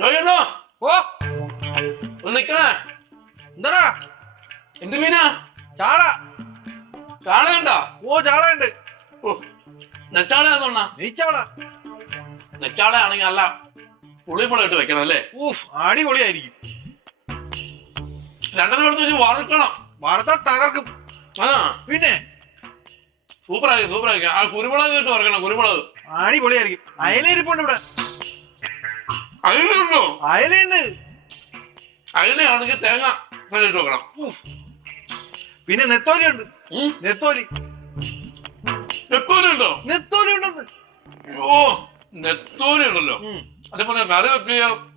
ജോയിണ്ണോ ഓ ഒന്ന് നിക്കണേ. എന്താടാ? എന്ത് മീനാ? ചാള. ചാളയുണ്ടോ? ഓ ചാളയുണ്ട്. ഓ നെച്ചാളയാന്നോണ്ണ. നെയ്ച്ചാള. നെച്ചാളയാണെങ്കിൽ നല്ല പുളിമുളക് ഇട്ട് വെക്കണം അല്ലേ? ഊഫ് അടിപൊളിയായിരിക്കും. രണ്ടെണ്ണം എടുത്ത് വെച്ച് വറുക്കണം. വറുത്ത തകർക്കും. ആ പിന്നെ സൂപ്പറായിരിക്കും സൂപ്പറായിരിക്കും. ആ കുരുമുളക് ഇട്ട് വറക്കണം. കുരുമുളക് അടിപൊളിയായിരിക്കും. അയല ഇരിപ്പുണ്ട് ഇവിടെ. അയിലുണ്ടോ? അയലുണ്ട്. അയിലാണെങ്കിൽ തേങ്ങ ഇട്ട് വെക്കണം. ഊഫ്. പിന്നെ നെത്തോലി ഉണ്ട്. നെത്തോലി. നെത്തോലി ഉണ്ടോ? നെത്തോലി ഉണ്ടെന്ന്. ഓ നെത്തോലി ഉണ്ടല്ലോ. അതിപ്പോ കറി വെക്കുക